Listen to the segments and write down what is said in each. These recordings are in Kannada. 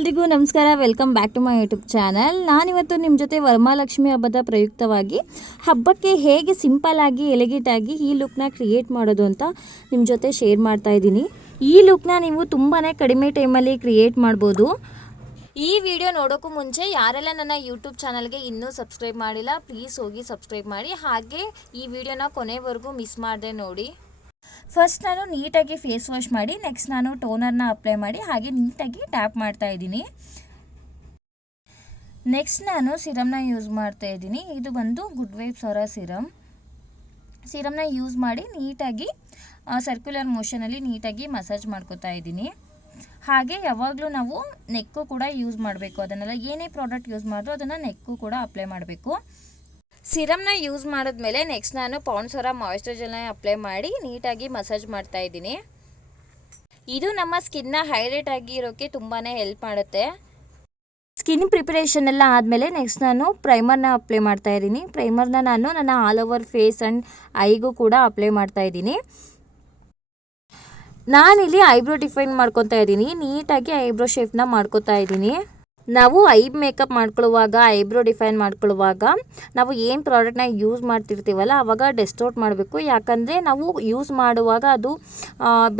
ಎಲ್ರಿಗೂ ನಮಸ್ಕಾರ. Welcome back to my YouTube channel. ನಾನಿವತ್ತು ನಿಮ್ಮ ಜೊತೆ ವರಮಹಾಲಕ್ಷ್ಮಿ ಹಬ್ಬದ ಪ್ರಯುಕ್ತವಾಗಿ ಹಬ್ಬಕ್ಕೆ ಹೇಗೆ ಸಿಂಪಲ್ ಆಗಿ ಎಲೆಗಿಟಾಗಿ ಈ ಲುಕ್ನ ಕ್ರಿಯೇಟ್ ಮಾಡೋದು ಅಂತ ನಿಮ್ಮ ಜೊತೆ ಶೇರ್ ಮಾಡ್ತಾ ಇದ್ದೀನಿ. ಈ ಲುಕ್ನ ನೀವು ತುಂಬಾ ಕಡಿಮೆ ಟೈಮಲ್ಲಿ ಕ್ರಿಯೇಟ್ ಮಾಡ್ಬೋದು. ಈ ವಿಡಿಯೋ ನೋಡೋಕ್ಕೂ ಮುಂಚೆ ಯಾರೆಲ್ಲ ನನ್ನ ಯೂಟ್ಯೂಬ್ ಚಾನಲ್ಗೆ ಇನ್ನೂ ಸಬ್ಸ್ಕ್ರೈಬ್ ಮಾಡಿಲ್ಲ ಪ್ಲೀಸ್ ಹೋಗಿ ಸಬ್ಸ್ಕ್ರೈಬ್ ಮಾಡಿ. ಹಾಗೆ ಈ ವಿಡಿಯೋನ ಕೊನೆವರೆಗೂ ಮಿಸ್ ಮಾಡದೆ ನೋಡಿ. ಫಸ್ಟ್ ನಾನು ನೀಟಾಗಿ ಫೇಸ್ ವಾಶ್ ಮಾಡಿ ನೆಕ್ಸ್ಟ್ ನಾನು ಟೋನರ್ನ ಅಪ್ಲೈ ಮಾಡಿ ಹಾಗೆ ನೀಟಾಗಿ ಟ್ಯಾಪ್ ಮಾಡ್ತಾ ಇದ್ದೀನಿ. ನೆಕ್ಸ್ಟ್ ನಾನು ಸಿರಮ್ನ ಯೂಸ್ ಮಾಡ್ತಾ ಇದ್ದೀನಿ. ಇದು ಬಂದು ಗುಡ್ ವೈಬ್ಸ್ ಅವರ ಸಿರಮ್ನ ಯೂಸ್ ಮಾಡಿ ನೀಟಾಗಿ ಸರ್ಕ್ಯುಲರ್ ಮೋಷನಲ್ಲಿ ನೀಟಾಗಿ ಮಸಾಜ್ ಮಾಡ್ಕೋತಾ ಇದ್ದೀನಿ. ಹಾಗೆ ಯಾವಾಗಲೂ ನಾವು ನೆಕ್ಕು ಕೂಡ ಯೂಸ್ ಮಾಡಬೇಕು. ಅದನ್ನೆಲ್ಲ ಏನೇ ಪ್ರಾಡಕ್ಟ್ ಯೂಸ್ ಮಾಡಿದ್ರು ಅದನ್ನು ನೆಕ್ಕು ಕೂಡ ಅಪ್ಲೈ ಮಾಡಬೇಕು. ಸಿರಮ್ನ ಯೂಸ್ ಮಾಡಿದ್ಮೇಲೆ ನೆಕ್ಸ್ಟ್ ನಾನು ಪಾಂಡ್ಸ್ ಅವರ ಮಾಯಿಶ್ಚರೈಸರ್ನ ಅಪ್ಲೈ ಮಾಡಿ ನೀಟಾಗಿ ಮಸಾಜ್ ಮಾಡ್ತಾ ಇದ್ದೀನಿ. ಇದು ನಮ್ಮ ಸ್ಕಿನ್ನ ಹೈಲೈಟ್ ಆಗಿ ಇರೋಕ್ಕೆ ತುಂಬಾ ಹೆಲ್ಪ್ ಮಾಡುತ್ತೆ. ಸ್ಕಿನ್ ಪ್ರಿಪರೇಷನ್ ಎಲ್ಲ ಆದಮೇಲೆ ನೆಕ್ಸ್ಟ್ ನಾನು ಪ್ರೈಮರ್ನ ಅಪ್ಲೈ ಮಾಡ್ತಾ ಇದ್ದೀನಿ. ಪ್ರೈಮರ್ನ ನಾನು ನನ್ನ ಆಲ್ ಓವರ್ ಫೇಸ್ ಆ್ಯಂಡ್ ಐಗೂ ಕೂಡ ಅಪ್ಲೈ ಮಾಡ್ತಾ ಇದ್ದೀನಿ. ನಾನಿಲ್ಲಿ ಐಬ್ರೋ ಡಿಫೈನ್ ಮಾಡ್ಕೊತಾ ಇದ್ದೀನಿ. ನೀಟಾಗಿ ಐಬ್ರೋ ಶೇಪ್ನ ಮಾಡ್ಕೊತಾ ಇದ್ದೀನಿ. ನಾವು ಐ ಮೇಕಪ್ ಮಾಡ್ಕೊಳ್ಳುವಾಗ ಐಬ್ರೋ ಡಿಫೈನ್ ಮಾಡ್ಕೊಳ್ಳುವಾಗ ನಾವು ಏನು ಪ್ರಾಡಕ್ಟ್ನ ಯೂಸ್ ಮಾಡ್ತಿರ್ತೀವಲ್ಲ ಆವಾಗ ಡಸ್ಟ್ ಔಟ್ ಮಾಡಬೇಕು. ಯಾಕಂದರೆ ನಾವು ಯೂಸ್ ಮಾಡುವಾಗ ಅದು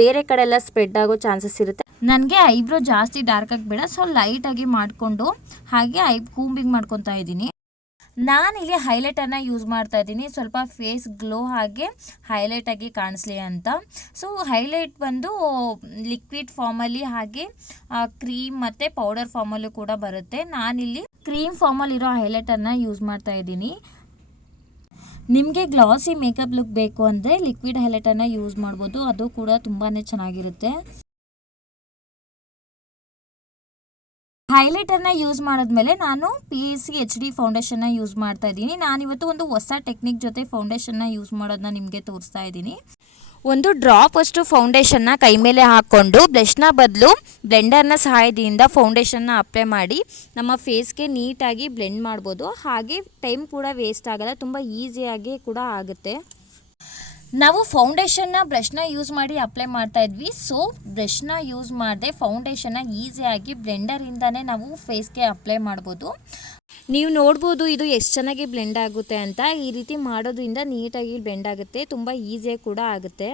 ಬೇರೆ ಕಡೆ ಎಲ್ಲ ಸ್ಪ್ರೆಡ್ ಆಗೋ ಚಾನ್ಸಸ್ ಇರುತ್ತೆ. ನನಗೆ ಐಬ್ರೋ ಜಾಸ್ತಿ ಡಾರ್ಕ್ ಆಗಿಬೇಡ, ಸೊ ಲೈಟಾಗಿ ಮಾಡಿಕೊಂಡು ಹಾಗೆ ಕೂಂಬಿಂಗ್ ಮಾಡ್ಕೊತಾ ಇದ್ದೀನಿ. ನಾನಿಲ್ಲಿ ಹೈಲೈಟರ್ನ ಯೂಸ್ ಮಾಡ್ತಾ ಇದ್ದೀನಿ, ಸ್ವಲ್ಪ ಫೇಸ್ ಗ್ಲೋ ಹಾಗೆ ಹೈಲೈಟಾಗಿ ಕಾಣಿಸ್ಲಿ ಅಂತ. ಸೊ ಹೈಲೈಟ್ ಬಂದು ಲಿಕ್ವಿಡ್ ಫಾರ್ಮಲ್ಲಿ ಹಾಗೆ ಕ್ರೀಮ್ ಮತ್ತು ಪೌಡರ್ ಫಾರ್ಮಲ್ಲೂ ಕೂಡ ಬರುತ್ತೆ. ನಾನಿಲ್ಲಿ ಕ್ರೀಮ್ ಫಾರ್ಮಲ್ಲಿರೋ ಹೈಲೈಟರ್ನ ಯೂಸ್ ಮಾಡ್ತಾ ಇದ್ದೀನಿ. ನಿಮಗೆ ಗ್ಲಾಸಿ ಮೇಕಪ್ ಲುಕ್ ಬೇಕು ಅಂದರೆ ಲಿಕ್ವಿಡ್ ಹೈಲೈಟರ್ನ ಯೂಸ್ ಮಾಡ್ಬೋದು, ಅದು ಕೂಡ ತುಂಬಾ ಚೆನ್ನಾಗಿರುತ್ತೆ. ಹೈಲೈಟರ್ನ ಯೂಸ್ ಮಾಡಿದ್ಮೇಲೆ ನಾನು PAC HD ಫೌಂಡೇಶನ್ನ ಯೂಸ್ ಮಾಡ್ತಾ ಇದ್ದೀನಿ. ನಾನಿವತ್ತು ಒಂದು ಹೊಸ ಟೆಕ್ನಿಕ್ ಜೊತೆ ಫೌಂಡೇಶನ್ನ ಯೂಸ್ ಮಾಡೋದನ್ನ ನಿಮಗೆ ತೋರಿಸ್ತಾ ಇದ್ದೀನಿ. ಒಂದು ಡ್ರಾಪ್ ಅಷ್ಟು ಫೌಂಡೇಶನ್ನ ಕೈ ಮೇಲೆ ಹಾಕ್ಕೊಂಡು ಬ್ಲಷ್ನ ಬದಲು ಬ್ಲೆಂಡರ್ನ ಸಹಾಯದಿಂದ ಫೌಂಡೇಶನ್ನ ಅಪ್ಲೈ ಮಾಡಿ ನಮ್ಮ ಫೇಸ್ಗೆ ನೀಟಾಗಿ ಬ್ಲೆಂಡ್ ಮಾಡ್ಬೋದು. ಹಾಗೆ ಟೈಮ್ ಕೂಡ ವೇಸ್ಟ್ ಆಗಲ್ಲ, ತುಂಬ ಈಸಿಯಾಗಿ ಕೂಡ ಆಗುತ್ತೆ. ನಾವು ಫೌಂಡೇಶನ್ನ ಬ್ರಷ್ನ ಯೂಸ್ ಮಾಡಿ ಅಪ್ಲೈ ಮಾಡ್ತಾ ಇದ್ವಿ. ಸೊ ಬ್ರಷ್ನ ಯೂಸ್ ಮಾಡದೆ ಫೌಂಡೇಶನ್ನ ಈಸಿಯಾಗಿ ಬ್ಲೆಂಡರಿಂದನೇ ನಾವು ಫೇಸ್ಗೆ ಅಪ್ಲೈ ಮಾಡ್ಬೋದು. ನೀವು ನೋಡ್ಬೋದು ಇದು ಎಷ್ಟು ಚೆನ್ನಾಗಿ ಬ್ಲೆಂಡ್ ಆಗುತ್ತೆ ಅಂತ. ಈ ರೀತಿ ಮಾಡೋದ್ರಿಂದ ನೀಟಾಗಿ ಬ್ಲೆಂಡ್ ಆಗುತ್ತೆ, ತುಂಬ ಈಸಿಯಾಗಿ ಕೂಡ ಆಗುತ್ತೆ.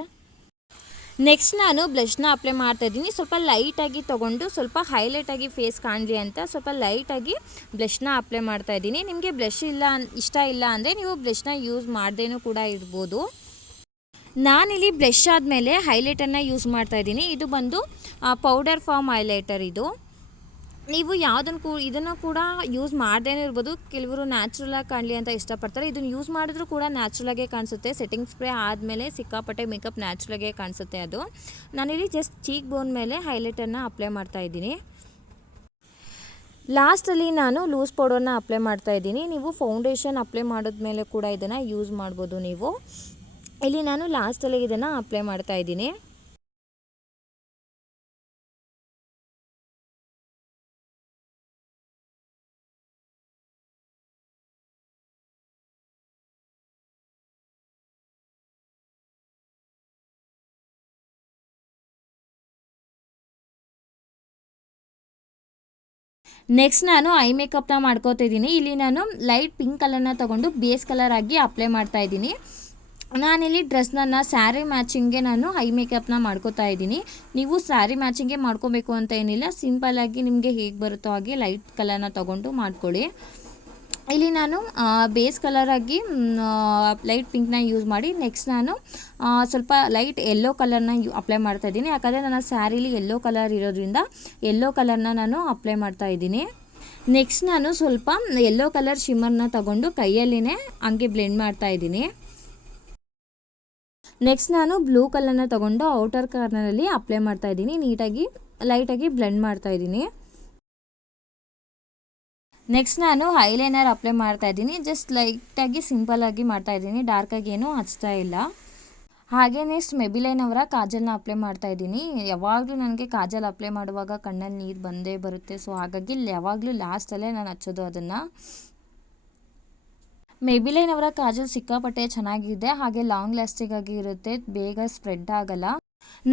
ನೆಕ್ಸ್ಟ್ ನಾನು ಬ್ಲಷ್ನ ಅಪ್ಲೈ ಮಾಡ್ತಾ ಇದ್ದೀನಿ. ಸ್ವಲ್ಪ ಲೈಟಾಗಿ ತೊಗೊಂಡು ಸ್ವಲ್ಪ ಹೈಲೈಟಾಗಿ ಫೇಸ್ ಕಾಣಲಿ ಅಂತ ಸ್ವಲ್ಪ ಲೈಟಾಗಿ ಬ್ಲಷ್ನ ಅಪ್ಲೈ ಮಾಡ್ತಾ ಇದ್ದೀನಿ. ನಿಮಗೆ ಬ್ಲಷ್ ಇಷ್ಟ ಇಲ್ಲ ಅಂದರೆ ನೀವು ಬ್ಲಷ್ನ ಯೂಸ್ ಮಾಡ್ದೇನೂ ಕೂಡ ಇರ್ಬೋದು. ನಾನಿಲ್ಲಿ ಬ್ಲಷ್ ಆದಮೇಲೆ ಹೈಲೈಟರ್ನ ಯೂಸ್ ಮಾಡ್ತಾ ಇದ್ದೀನಿ. ಇದು ಬಂದು ಪೌಡರ್ ಫಾರ್ಮ್ ಹೈಲೈಟರ್. ಇದು ನೀವು ಇದನ್ನು ಕೂಡ ಯೂಸ್ ಮಾಡ್ದೇನೆ ಇರ್ಬೋದು. ಕೆಲವರು ನ್ಯಾಚುರಲಾಗಿ ಕಾಣಲಿ ಅಂತ ಇಷ್ಟಪಡ್ತಾರೆ. ಇದನ್ನು ಯೂಸ್ ಮಾಡಿದ್ರೂ ಕೂಡ ನ್ಯಾಚುರಲಾಗೇ ಕಾಣಿಸುತ್ತೆ. ಸೆಟ್ಟಿಂಗ್ ಸ್ಪ್ರೇ ಆದಮೇಲೆ ಸಿಕ್ಕಾಪಟ್ಟೆ ಮೇಕಪ್ ನ್ಯಾಚುರಲಾಗೇ ಕಾಣಿಸುತ್ತೆ ಅದು. ನಾನಿಲ್ಲಿ ಜಸ್ಟ್ ಚೀಕ್ ಬೋನ್ ಮೇಲೆ ಹೈಲೈಟರ್ನ ಅಪ್ಲೈ ಮಾಡ್ತಾ ಇದ್ದೀನಿ. ಲಾಸ್ಟಲ್ಲಿ ನಾನು ಲೂಸ್ ಪೌಡರ್ನ ಅಪ್ಲೈ ಮಾಡ್ತಾ ಇದ್ದೀನಿ. ನೀವು ಫೌಂಡೇಶನ್ ಅಪ್ಲೈ ಮಾಡಿದ್ಮೇಲೆ ಕೂಡ ಇದನ್ನು ಯೂಸ್ ಮಾಡ್ಬೋದು. ನೀವು ಇಲ್ಲಿ ನಾನು ಲಾಸ್ಟಲ್ಲಿ ಇದನ್ನು ಅಪ್ಲೈ ಮಾಡ್ತಾ ಇದ್ದೀನಿ. ನೆಕ್ಸ್ಟ್ ನಾನು ಐ ಮೇಕಪ್ನ ಮಾಡ್ಕೋತಾ ಇದ್ದೀನಿ. ಇಲ್ಲಿ ನಾನು ಲೈಟ್ ಪಿಂಕ್ ಕಲರ್ನ ತೊಗೊಂಡು ಬೇಸ್ ಕಲರ್ ಆಗಿ ಅಪ್ಲೈ ಮಾಡ್ತಾ ಇದ್ದೀನಿ. ನಾನಿಲ್ಲಿ ಡ್ರೆಸ್ನ ಸ್ಯಾರಿ ಮ್ಯಾಚಿಂಗ್ಗೆ ನಾನು ಐ ಮೇಕಪ್ನ ಮಾಡ್ಕೋತಾ ಇದ್ದೀನಿ. ನೀವು ಸ್ಯಾರಿ ಮ್ಯಾಚಿಂಗ್ಗೆ ಮಾಡ್ಕೋಬೇಕು ಅಂತ ಏನಿಲ್ಲ, ಸಿಂಪಲ್ಲಾಗಿ ನಿಮಗೆ ಹೇಗೆ ಬರುತ್ತೋ ಹಾಗೆ ಲೈಟ್ ಕಲರ್ನ ತೊಗೊಂಡು ಮಾಡ್ಕೊಳ್ಳಿ. ಇಲ್ಲಿ ನಾನು ಬೇಸ್ ಕಲರಾಗಿ ಲೈಟ್ ಪಿಂಕ್ನ ಯೂಸ್ ಮಾಡಿ ನೆಕ್ಸ್ಟ್ ನಾನು ಸ್ವಲ್ಪ ಲೈಟ್ ಯೆಲ್ಲೋ ಕಲರ್ನ ಅಪ್ಲೈ ಮಾಡ್ತಾ ಇದ್ದೀನಿ. ಯಾಕಂದರೆ ನನ್ನ ಸ್ಯಾರಿಲಿ ಯೆಲ್ಲೋ ಕಲರ್ ಇರೋದ್ರಿಂದ ಯೆಲ್ಲೋ ಕಲರ್ನ ನಾನು ಅಪ್ಲೈ ಮಾಡ್ತಾ ಇದ್ದೀನಿ. ನೆಕ್ಸ್ಟ್ ನಾನು ಸ್ವಲ್ಪ ಯೆಲ್ಲೋ ಕಲರ್ ಶಿಮ್ಮರ್ನ ತೊಗೊಂಡು ಕೈಯಲ್ಲಿನೇ ಹಂಗೆ ಬ್ಲೆಂಡ್ ಮಾಡ್ತಾ ಇದ್ದೀನಿ. ನೆಕ್ಸ್ಟ್ ನಾನು ಬ್ಲೂ ಕಲರ್ನ ತೊಗೊಂಡು ಔಟರ್ ಕಾರ್ನರಲ್ಲಿ ಅಪ್ಲೈ ಮಾಡ್ತಾ ಇದ್ದೀನಿ. ನೀಟಾಗಿ ಲೈಟಾಗಿ ಬ್ಲೆಂಡ್ ಮಾಡ್ತಾ ಇದ್ದೀನಿ. ನೆಕ್ಸ್ಟ್ ನಾನು ಐಲೈನರ್ ಅಪ್ಲೈ ಮಾಡ್ತಾ ಇದ್ದೀನಿ. ಜಸ್ಟ್ ಲೈಟಾಗಿ ಸಿಂಪಲ್ಲಾಗಿ ಮಾಡ್ತಾ ಇದ್ದೀನಿ, ಡಾರ್ಕಾಗಿ ಏನೂ ಹಚ್ತಾ ಇಲ್ಲ. ಹಾಗೆ ನೆಕ್ಸ್ಟ್ ಮೆಬಿಲೈನ್ ಅವರ ಕಾಜಲ್ನ ಅಪ್ಲೈ ಮಾಡ್ತಾ ಇದ್ದೀನಿ. ಯಾವಾಗಲೂ ನನಗೆ ಕಾಜಲ್ ಅಪ್ಲೈ ಮಾಡುವಾಗ ಕಣ್ಣಲ್ಲಿ ನೀರು ಬಂದೇ ಬರುತ್ತೆ. ಸೊ ಹಾಗಾಗಿ ಯಾವಾಗಲೂ ಲಾಸ್ಟಲ್ಲೇ ನಾನು ಹಚ್ಚೋದು ಅದನ್ನು. ಮೆಬಿಲೈನ್ ಅವರ ಕಾಜಲ್ ಸಿಕ್ಕಾಪಟ್ಟೆ ಚೆನ್ನಾಗಿದೆ, ಹಾಗೆ ಲಾಂಗ್ ಲಾಸ್ಟಿಂಗ್ ಆಗಿ ಇರುತ್ತೆ, ಬೇಗ ಸ್ಪ್ರೆಡ್ ಆಗಲ್ಲ.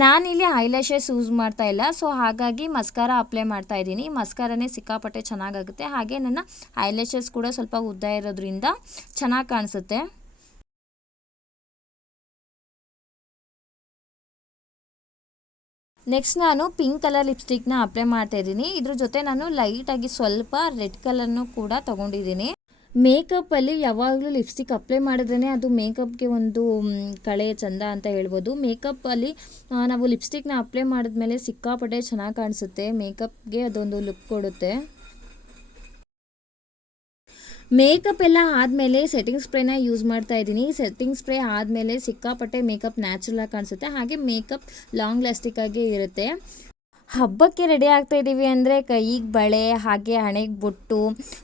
ನಾನಿಲ್ಲಿ ಐಲ್ಯಾಶಸ್ ಯೂಸ್ ಮಾಡ್ತಾ ಇಲ್ಲ, ಸೊ ಹಾಗಾಗಿ ಮಸ್ಕಾರ ಅಪ್ಲೈ ಮಾಡ್ತಾ ಇದ್ದೀನಿ. ಮಸ್ಕಾರನೇ ಸಿಕ್ಕಾಪಟ್ಟೆ ಚೆನ್ನಾಗಾಗುತ್ತೆ, ಹಾಗೆ ನನ್ನ ಐಲ್ಯಾಶಸ್ ಕೂಡ ಸ್ವಲ್ಪ ಉದ್ದ ಇರೋದ್ರಿಂದ ಚೆನ್ನಾಗಿ ಕಾಣಿಸುತ್ತೆ. ನೆಕ್ಸ್ಟ್ ನಾನು ಪಿಂಕ್ ಕಲರ್ ಲಿಪ್ಸ್ಟಿಕ್ನ ಅಪ್ಲೈ ಮಾಡ್ತಾ ಇದ್ದೀನಿ. ಇದ್ರ ಜೊತೆ ನಾನು ಲೈಟಾಗಿ ಸ್ವಲ್ಪ ರೆಡ್ ಕಲರ್ನು ಕೂಡ ತೊಗೊಂಡಿದ್ದೀನಿ. ಮೇಕಪ್ಪಲ್ಲಿ ಯಾವಾಗಲೂ ಲಿಪ್ಸ್ಟಿಕ್ ಅಪ್ಲೈ ಮಾಡಿದ್ರೇ ಅದು ಮೇಕಪ್ಗೆ ಒಂದು ಕಳೆ ಚಂದ ಅಂತ ಹೇಳ್ಬೋದು. ಮೇಕಪ್ಪಲ್ಲಿ ನಾವು ಲಿಪ್ಸ್ಟಿಕ್ನ ಅಪ್ಲೈ ಮಾಡಿದ್ಮೇಲೆ ಸಿಕ್ಕಾಪಟ್ಟೆ ಚೆನ್ನಾಗಿ ಕಾಣಿಸುತ್ತೆ, ಮೇಕಪ್ಗೆ ಅದೊಂದು ಲುಕ್ ಕೊಡುತ್ತೆ. ಮೇಕಪ್ ಎಲ್ಲ ಆದಮೇಲೆ ಸೆಟ್ಟಿಂಗ್ ಸ್ಪ್ರೇನ ಯೂಸ್ ಮಾಡ್ತಾ ಇದ್ದೀನಿ. ಸೆಟ್ಟಿಂಗ್ ಸ್ಪ್ರೇ ಆದಮೇಲೆ ಸಿಕ್ಕಾಪಟ್ಟೆ ಮೇಕಪ್ ನ್ಯಾಚುರಲ್ ಆಗಿ ಕಾಣಿಸುತ್ತೆ, ಹಾಗೆ ಮೇಕಪ್ ಲಾಂಗ್ ಲಾಸ್ಟಿಕ್ ಆಗಿ ಇರುತ್ತೆ. ಹಬ್ಬಕ್ಕೆ ರೆಡಿ ಆಗ್ತಾ ಇದ್ದೀವಿ ಅಂದರೆ ಕೈಗೆ ಬಳೆ, ಹಾಗೆ ಹಣೆಗೆ ಬೊಟ್ಟು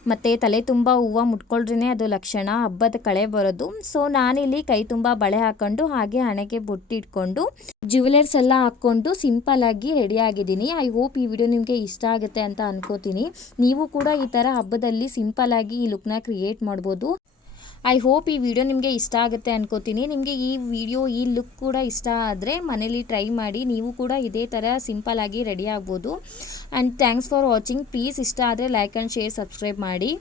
ಮತ್ತು ತಲೆ ತುಂಬ ಹೂವು ಮುಟ್ಕೊಳ್ರೇ ಅದು ಲಕ್ಷಣ ಹಬ್ಬದ ಕಳೆ ಬರೋದು. ಸೊ ನಾನಿಲ್ಲಿ ಕೈ ತುಂಬ ಬಳೆ ಹಾಕ್ಕೊಂಡು ಹಾಗೆ ಹಣೆಗೆ ಬೊಟ್ಟು ಇಟ್ಕೊಂಡು ಜ್ಯುವೆಲರ್ಸ್ ಎಲ್ಲ ಹಾಕ್ಕೊಂಡು ಸಿಂಪಲ್ಲಾಗಿ ರೆಡಿ ಆಗಿದ್ದೀನಿ. ಐ ಹೋಪ್ ಈ ವಿಡಿಯೋ ನಿಮಗೆ ಇಷ್ಟ ಆಗುತ್ತೆ ಅಂತ ಅನ್ಕೋತೀನಿ. ನೀವು ಕೂಡ ಈ ಥರ ಹಬ್ಬದಲ್ಲಿ ಸಿಂಪಲ್ಲಾಗಿ ಈ ಲುಕ್ನ ಕ್ರಿಯೇಟ್ ಮಾಡ್ಬೋದು. ಐ ಹೋಪ್ ಈ ವಿಡಿಯೋ ನಿಮಗೆ ಇಷ್ಟ ಆಗುತ್ತೆ ಅನ್ಕೋತೀನಿ. ನಿಮಗೆ ಈ ವಿಡಿಯೋ ಈ ಲುಕ್ ಕೂಡ ಇಷ್ಟ ಆದರೆ ಮನೇಲಿ ಟ್ರೈ ಮಾಡಿ, ನೀವು ಕೂಡ ಇದೇ ಥರ ಸಿಂಪಲ್ಲಾಗಿ ರೆಡಿ ಆಗ್ಬೋದು. And thanks for watching. Please ಇಷ್ಟ ಆದರೆ ಲೈಕ್ ಆ್ಯಂಡ್ ಶೇರ್, ಸಬ್ಸ್ಕ್ರೈಬ್ ಮಾಡಿ.